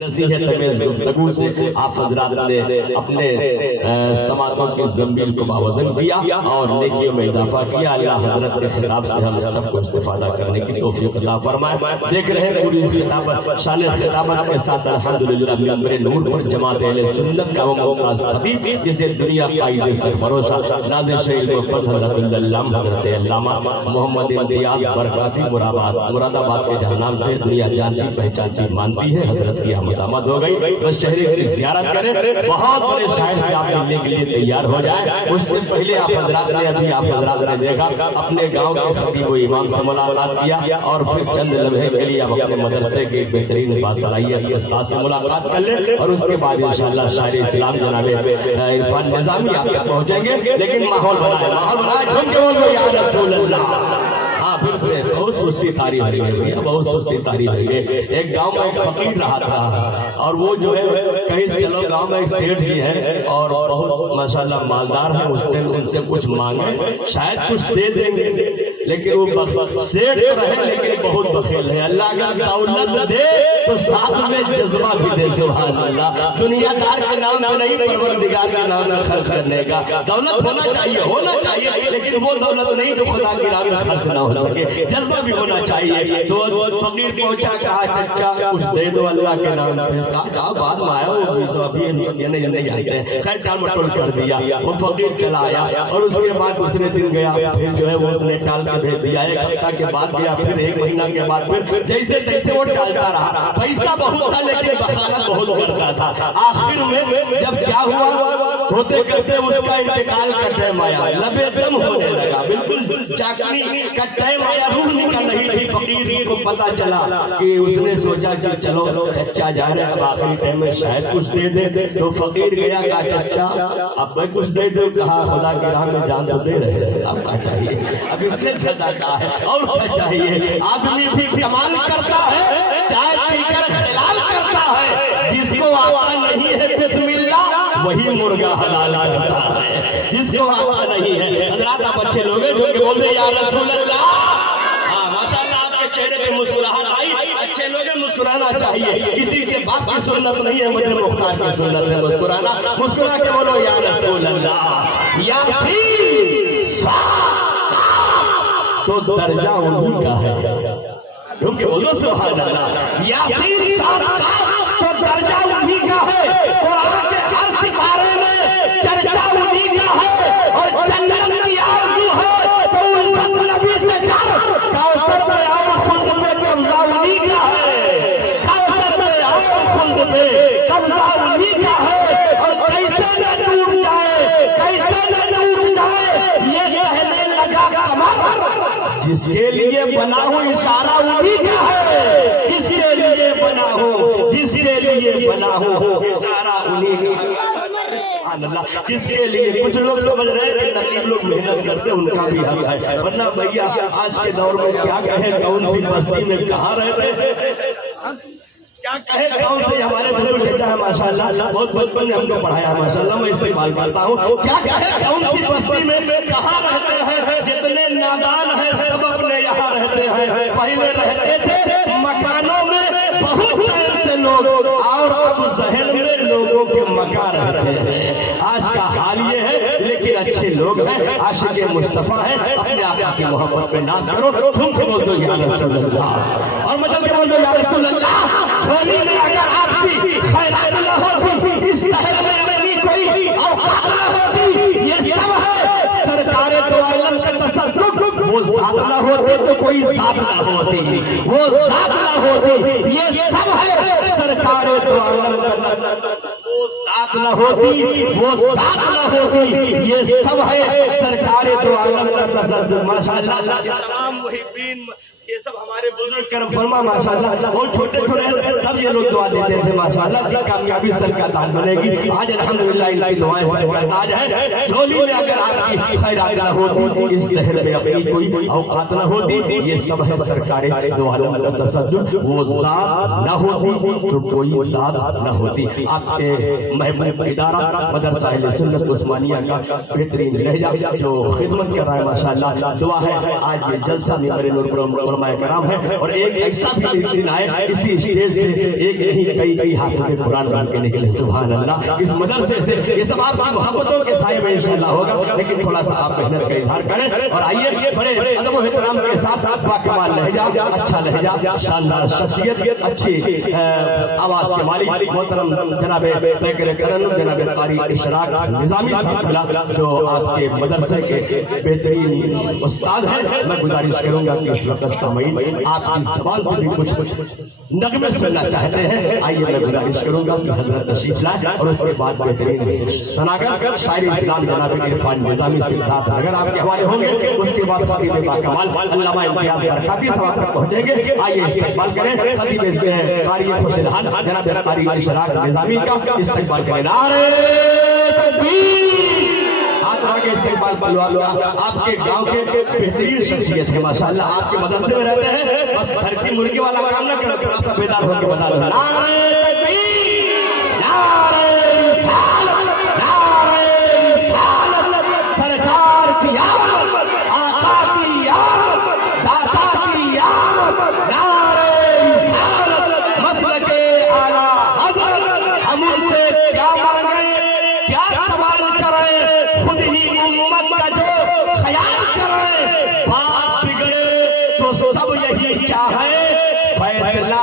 نصیحت تمیز گفتگو سے آپ حضرات نے اپنے سماعتوں کی زنبیل کو باوزن کیا اور نیکیوں میں اضافہ کیا۔ اللہ حضرت کے خطاب سے ہم سب کو استفادہ کرنے کی توفیق عطا فرمائے۔ دیکھ رہے ہیں پوری خطابت شان خطابت کے ساتھ الحمدللہ منبر نور پر جماعت اہل سنت کا وہ ممتاز خطیب جسے دنیا قائد سرفروش ناظر شہید مفت حضرت اللہ حضرت علامہ محمد امتیاز برکاتی مراد آباد کے جہنام سے دنیا جانتی پہچانتی مانتی ہے۔ حضرت کی آمد ہو گئی، بس شہری کی زیارت کریں، بہت بڑے شاعر سے آپ ملنے کے لیے تیار ہو جائے۔ اس سے پہلے آپ حضرات نے دیکھا اپنے گاؤں کے خطیب و امام سے ملاقات کیا اور پھر چند لمحے کے لیے آپ اپنے مدرسے کے بہترین باصلاحیت استاد سے ملاقات کر لیں اور اس کے بعد انشاءاللہ شاعر اسلام جناب عرفان نظامی آپ تک پہنچیں گے۔ لیکن ماحول بنائے جھوم کے بولو یا رسول اللہ۔ پھر سے بہت سستی تاریخ ہے، بہت سستی تاریخ ہے۔ ایک گاؤں میں ایک فقیر رہا تھا اور وہ جو ہے کہیں سے چلو گاؤں میں ایک سیٹھ جی ہے اور بہت ماشاءاللہ مالدار ہے، ان سے کچھ مانگے شاید کچھ دے دیں گے، لیکن وہ سیٹھ رہے لیکن بہت بخیل ہے۔ اللہ کا دولت دے تو ساتھ میں جذبہ بھی دے، سبحان اللہ۔ دنیا دار کے نام میں نہیں، پروردگار کے نام میں خرچ کرنے کا۔ دولت ہونا چاہیے لیکن وہ دولت نہیں جو خدا کی راہ میں خرچ نہ ہو سکے، جذبہ بھی ہونا چاہیے۔ تو فقیر پہنچا، کہا چچا کچھ دے دو اللہ کے نام میں۔ کہا بعد میں آیا وہ بھی سب ابھی نہیں جانتے ہیں، خیر ٹال مٹول کر دیا۔ وہ فقیر چلا آیا اور اس کے بعد دوسرے دن گیا، پھر جو ہے وہ اس نے ٹال کے بھیج دیا۔ ایک ہفتہ کے بعد گیا، پھر ایک مہینہ کے بعد پھر جیسے وہ ٹالتا رہا۔ پیسہ بہت تھا لیکن بخالت بہت کرتا تھا۔ آخر میں جب کیا ہوا، ہوتے کرتے اس کا انتقال کا ٹائم آیا، لبے دم ہونے لگا، بالکل چاکنی کا ٹائم آیا، روح نکل رہی تھی۔ فقیر کو پتا چلا کہ اس نے سوچا کہ چلو چچا جا رہے ہیں، اب آخری ٹائم میں شاید کچھ دے دے۔ تو فقیر گیا، کہا چچا اب میں کچھ دے دوں؟ کہا خدا کی راہ میں جان تو دے رہے ہیں، اب کیا چاہیے؟ اب اس سے زیادہ کیا ہے اور کیا چاہیے؟ آدمی بھی کمال کرتا ہے، چائے پی کر حلال کرتا ہے۔ جس کو آتا نہیں ہے بسم اللہ وہی مرغا حلال کرتا ہے، جس کو آتا نہیں ہے۔ حضرات آپ اچھے لوگ ہیں جو کہ بولتے ہیں یا رسول اللہ۔ ماشاءاللہ آپ کے چہرے پہ مسکراہٹ آئی، اچھے لوگ ہیں، مسکرانا چاہیے۔ کسی کے باپ کی سنت نہیں ہے، مجھے مختار کی سنت ہے مسکرانا۔ مسکرا کے بولو یا رسول اللہ۔ یاسین تو درجہ انہی کا ہے، کیونکہ بولو سبحان اللہ۔ یاسین تو درجہ انہی کا ہے، قرآن کے ہر سپارے میں چرچا انہی کا ہے، اور جنت کی آرزو ہے تو الفت نبی سے کر، کوثر میں اور خلد پہ قبضہ انہی کا ہے، کوثر میں اور خلد پہ قبضہ انہی کا ہے۔ اور کیسے نہ ٹوٹ جائے، کیسے نہ ٹوٹ جائے یہ کہنے لگا قمر، جس کے لیے بنا ہوں اشارہ انہی کا ہے، جس کے لیے بنا ہوں، جس کے لیے بنا ہوں اشارہ انہی کا ہے۔ جس کے لیے کچھ لوگ سمجھ رہے ہیں کہ نقیب لوگ محنت کرتے ان کا بھی حق ہے، ورنہ بھیا آج کے دور میں کیا کہیں، کون سی بستی میں کہاں رہتے ہیں، کیا کہے کون سے ہمارے بزرگ چچا ہے ماشاءاللہ، بہت بچپن نے ہم کو پڑھایا ماشاءاللہ، میں استقبال کرتا ہوں۔ کیا کہے کون سی بستی میں کہاں رہتے ہیں، جتنے نادان ہیں سب اپنے یہاں رہتے ہیں۔ پہلے رہتے تھے مکانوں میں بہت چین سے لوگ، اور اب ذہن میں لوگوں کے مکان رہتے ہیں۔ آج کا حال یہ ہے، لیکن اچھے لوگ ہیں، عاشق مصطفیٰ ہیں، اپنے آقا کی محبت میں ناز کرو، تم کو بول دو یا رسول اللہ، اور مدد کے بول دو یا رسول اللہ۔ جھولی میں اگر آپ کی خیرات نہ ہوتی، اس شہر میں اپنی کوئی اوقات نہ ہوتی، یہ سب ہے سرکار دو عالم کا تصرف، وہ ذات نہ ہوتے تو کوئی ذات نہ ہوتی، وہ ذات نہ ہوتی، یہ سب ہے سرکار دو عالم کا تصرف، وہ ذات نہ ہوتی، وہ ذات نہ ہوتی، یہ سب ہے سرکار دو عالم کا تصرف۔ ماشاءاللہ تمام محبین یہ سب ہمارے بزرگ کرم فرما ماشاءاللہ، وہ چھوٹے چھوٹے تب یہ لوگ دعا دیتے تھے ماشاءاللہ کہ کامیابی سر کا تاج بنے گی۔ آج الحمدللہ ان کی دعائیں سر کا تاج ہے۔ جھولی میں اگر آپ کی خیرات نہ ہوتی، اس دہر میں اپنی کوئی اوقات نہ ہوتی، یہ سب ہے سرکار دو عالم کا تصرف، وہ ذات نہ ہوتی تو کوئی ذات نہ ہوتی۔ آپ کے محبوب ادارہ مدرسہ اہل سنت عثمانیہ کا بہترین لہجہ جو خدمت کر رہا ہے ماشاءاللہ، دعا ہے آج یہ جلسہ منبر نور پر علماء کرام ہیں، اور ایک ایسا بھی دن آئے اسی اسٹیج سے ایک نہیں کئی حافظ قرآن بن کے نکلے، سبحان اللہ۔ اس مدرسے سے یہ سب آپ کی محبتوں کے سائے میں انشاءاللہ ہوگا، لیکن تھوڑا سا آپ محنت کا اظہار کریں، اور آئیے بڑے ادب و احترام کے ساتھ ساتھ باکمال لہجہ، اچھا لہجہ، شاندار شخصیت، اچھی آواز کے مالک محترم جناب پیکر کرن جناب قاری اشراق نظامی صاحب ملا، جو آپ کے مدرسے کے بہترین استاد ہیں۔ میں گزارش کروں گا کہ اس وقت سامعین آپ کی زبان سے بھی کچھ نغمے سننا چاہتے ہیں، آئیے میں گزارش کروں گا کہ حضرت تشریف لائیں، اور اس کے بعد بہترین ثناگر شاعر اسلام جناب عرفان نظامی سدھارتھ نگر آپ کے حوالے ہوں گے، اس کے بعد خطیب باکمال علامہ امتیاز برکاتی صاحب تک پہنچیں گے۔ آئیے استقبال کریں خطیب قاری خوشدہان جناب قاری اشراق نظامی کا استقبال کریں۔ نعرہ تکبیر! ہاتھ آگے استقبال بلوا، آپ کے گاؤں کے بہترین شخصیت ہے ماشاءاللہ، آپ کے مدرسے میں رہتے ہیں، بس گھر کی مرغی والا کام نہ کرو، تھوڑا سا بیدار ہو کے بتا دو۔ نعرہ تکبیر! نعرہ رسالت! نعرہ رسالت! سرکار کی آمد، آقا کی آمد، داتا کی آمد! نعرہ رسالت! مسلک اعلیٰ حضرت! ہم ان سے کیا مانگیں، کیا سوال کریں، خود ہی امت کا جو خیال کریں، بات بگڑے تو سب یہی چاہیں، فیصلہ